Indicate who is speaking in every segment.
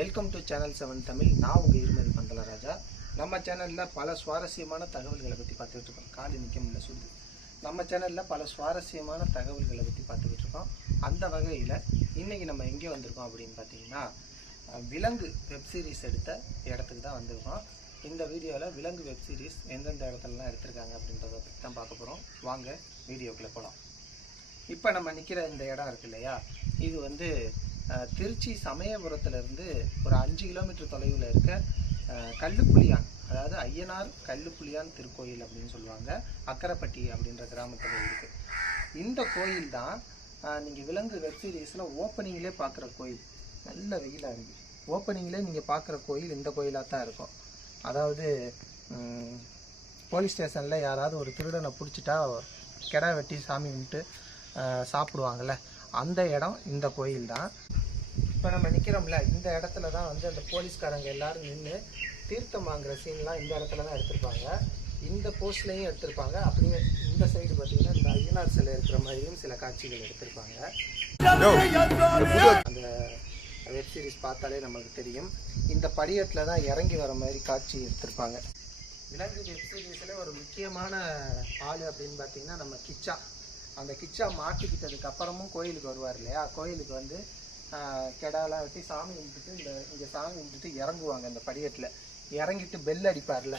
Speaker 1: Welcome to channel seven Tamil நான் உங்கள் இருமதி பந்தலராஜா. நம்ம சேனலில் பல சுவாரஸ்யமான தகவல்களை பற்றி பார்த்துக்கிட்டு இருக்கோம் காலி நிற்க முடியல சுடுது நம்ம சேனலில் பல சுவாரஸ்யமான தகவல்களை பற்றி பார்த்துக்கிட்டு இருக்கோம் அந்த வகையில் இன்றைக்கி நம்ம எங்கே வந்திருக்கோம் அப்படின்னு பார்த்தீங்கன்னா விலங்கு வெப் சீரிஸ் எடுத்த இடத்துக்கு தான் வந்திருக்கோம். இந்த வீடியோவில் விலங்கு வெப் சீரிஸ் எந்தெந்த இடத்துலலாம் எடுத்திருக்காங்க அப்படின்றத பற்றி தான் பார்க்க போகிறோம் வாங்க வீடியோக்குள்ளே போகலாம் இப்போ நம்ம நிற்கிற இந்த இடம் இருக்கு இல்லையா? இது வந்து திருச்சி சமயபுரத்துலேருந்து ஒரு அஞ்சு கிலோமீட்டர் தொலைவில் இருக்க கல்லுப்புளியான் கல்லுப்புலியான் அதாவது ஐயனார் கல்லுப்புலியான் திருக்கோயில் அப்படின்னு சொல்லுவாங்க. அக்கரைப்பட்டி அப்படின்ற கிராமத்தில் இருக்குது இந்த கோயில் தான் நீங்கள் விலங்கு வெப் சீரிஸில் ஓப்பனிங்லேயே பார்க்குற கோயில். நல்ல வெயிலாக இருக்குது ஓப்பனிங்லேயே நீங்கள் பார்க்குற கோயில் இந்த கோயிலாக தான் இருக்கும். அதாவது போலீஸ் ஸ்டேஷனில் யாராவது ஒரு திருடனை பிடிச்சிட்டா கிடா வெட்டி சாமி கும்பிட்டு சாப்பிடுவாங்கள்ல சாப்பிடுவாங்கல்ல. அந்த இடம் இந்த கோயில் தான். இப்போ நம்ம நிற்கிறோம்ல இந்த இடத்துல தான் வந்து அந்த போலீஸ்காரங்க எல்லாரும் நின்று தீர்த்தம் வாங்குற சீன்லாம் இந்த இடத்துல தான் எடுத்திருப்பாங்க. இந்த போஸ்ட்லேயும் எடுத்திருப்பாங்க. அப்படியே இந்த சைடு பார்த்தீங்கன்னா இந்த ஐயனார் சிலை இருக்கிற மாதிரியும் சில காட்சிகள் எடுத்திருப்பாங்க. அந்த வெப் சீரிஸ் பார்த்தாலே நமக்கு தெரியும். இந்த படிக்கட்டில் தான் இறங்கி வர மாதிரி காட்சி எடுத்திருப்பாங்க. விலங்கு வெப் சீரிஸில் ஒரு முக்கியமான ஆள் அப்படின்னு பார்த்தீங்கன்னா நம்ம கிச்சா. அந்த கிச்சா மாட்டிக்கிட்டதுக்கு அப்புறமும் கோயிலுக்கு வருவார் இல்லையா? கோயிலுக்கு வந்து கெடாலாம் வெட்டி சாமி கும்பிட்டுட்டு இந்த இங்கே சாமி கும்பிட்டுட்டு இறங்குவாங்க அந்த படிக்கட்டில். இறங்கிட்டு பெல் அடிப்பார்ல.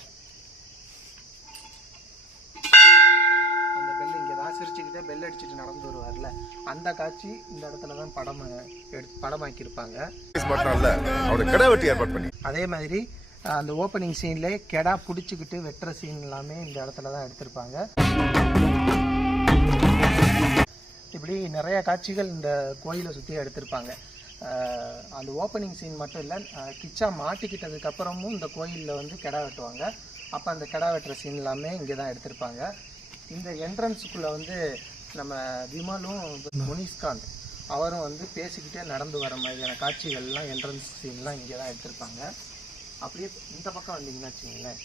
Speaker 1: அந்த பெல் இங்கே தான் சிரிச்சுக்கிட்டே பெல் அடிச்சுட்டு நடந்து வருவார்ல. அந்த காட்சி இந்த இடத்துல தான் படம் எடுத்து படமாக்கியிருப்பாங்க. அதே மாதிரி அந்த ஓப்பனிங் சீன்ல கெடா பிடிச்சிக்கிட்டு வெட்டுற சீன் எல்லாமே இந்த இடத்துல தான் எடுத்திருப்பாங்க. இப்படி நிறைய காட்சிகள் இந்த கோயிலை சுற்றி எடுத்திருப்பாங்க. அந்த ஓப்பனிங் சீன் மட்டும் இல்லை கிச்சா மாட்டிக்கிட்டதுக்கு அப்புறமும் இந்த கோயிலில் வந்து கெடா வெட்டுவாங்க. அப்போ அந்த கெடா வெட்டுற சீன் எல்லாமே இங்கே தான் எடுத்திருப்பாங்க. இந்த என்ட்ரன்ஸுக்குள்ளே வந்து நம்ம விமலும் முனிஸ்காந்த் அவரும் வந்து பேசிக்கிட்டே நடந்து வர மாதிரியான காட்சிகள்லாம் என்ட்ரன்ஸ் சீன்லாம் இங்கே தான் எடுத்திருப்பாங்க. அப்படியே இந்த பக்கம் வந்தீங்கன்னா வச்சுங்களேன்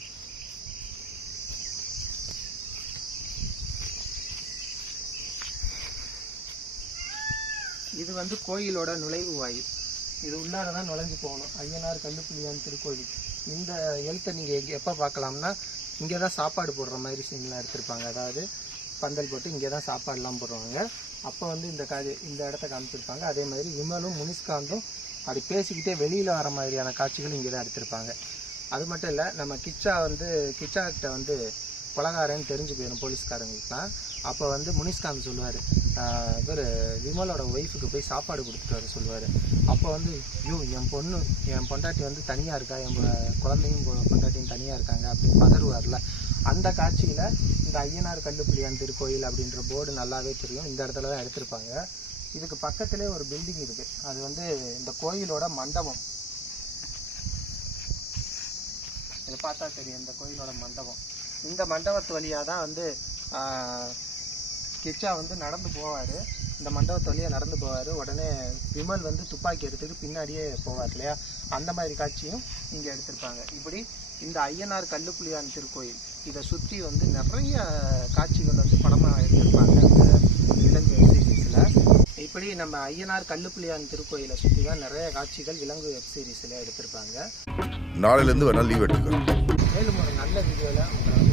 Speaker 1: இது வந்து கோயிலோட நுழைவு வாயில். இது உள்ளார தான் நுழைஞ்சு போகணும். ஐயனார் கல்லுப்புலியான் திருக்கோயில் இந்த எழுத்தை நீங்கள் எங்கே எப்போ பார்க்கலாம்னா இங்கே தான் சாப்பாடு போடுற மாதிரி சீன்லாம் எடுத்திருப்பாங்க. அதாவது பந்தல் போட்டு இங்கே தான் சாப்பாடுலாம் போடுவாங்க. அப்போ வந்து இந்த காது இந்த இடத்த காமிச்சிருப்பாங்க. அதே மாதிரி விமலும் முனிஸ்காந்தும் அப்படி பேசிக்கிட்டே வெளியில் வர மாதிரியான காட்சிகள் இங்கே தான் எடுத்திருப்பாங்க. அது மட்டும் இல்லை நம்ம கிச்சா வந்து கிச்சா கிட்ட வந்து கொலகாரன்னு தெரிஞ்சு போயிடும் போலீஸ்காரங்களுக்குலாம் அப்போ வந்து முனிஷ்காந்த் சொல்லுவார். இவர் விமலோட ஒய்ஃபுக்கு போய் சாப்பாடு கொடுத்துட்டு வர சொல்லுவார். அப்போ வந்து ஐயோ என் பொண்ணு என் பொண்டாட்டி வந்து தனியாக இருக்கா? என் குழந்தையும் பொண்டாட்டியும் தனியாக இருக்காங்க? அப்படின்னு பதறுவார்ல. அந்த காட்சியில் இந்த ஐயனார் கல்லுப்பிள்ளியான் திருக்கோயில் அப்படின்ற போர்டு நல்லாவே தெரியும். இந்த இடத்துல தான் எடுத்திருப்பாங்க. இதுக்கு பக்கத்திலே ஒரு பில்டிங் இருக்குது அது வந்து இந்த கோயிலோட மண்டபம். இதை பார்த்தா தெரியும் இந்த கோயிலோட மண்டபம். இந்த மண்டபத்து வழியாக தான் வந்து கிச்சா வந்து நடந்து போவார். இந்த மண்டபத்து வழியாக நடந்து போவார். உடனே விமல் வந்து துப்பாக்கி எடுத்துட்டு பின்னாடியே போவார் இல்லையா? அந்த மாதிரி காட்சியும் இங்கே எடுத்திருப்பாங்க. இப்படி இந்த ஐயனார் கல்லுப்புலியான் திருக்கோயில் இதை சுற்றி வந்து நிறைய காட்சிகள் வந்து படமாக எடுத்திருப்பாங்க இந்த விலங்கு சீரிஸில் இப்படி நம்ம ஐயனார் கல்லுப்புலியான் திருக்கோயிலை சுற்றி தான் நிறைய காட்சிகள் விலங்கு வெப் சீரிஸில் எடுத்திருப்பாங்க.
Speaker 2: நாளையில இருந்து வேணா லீவ் எடுத்துக்கோ.
Speaker 1: மேலும் ஒரு நல்ல வீடியோவில்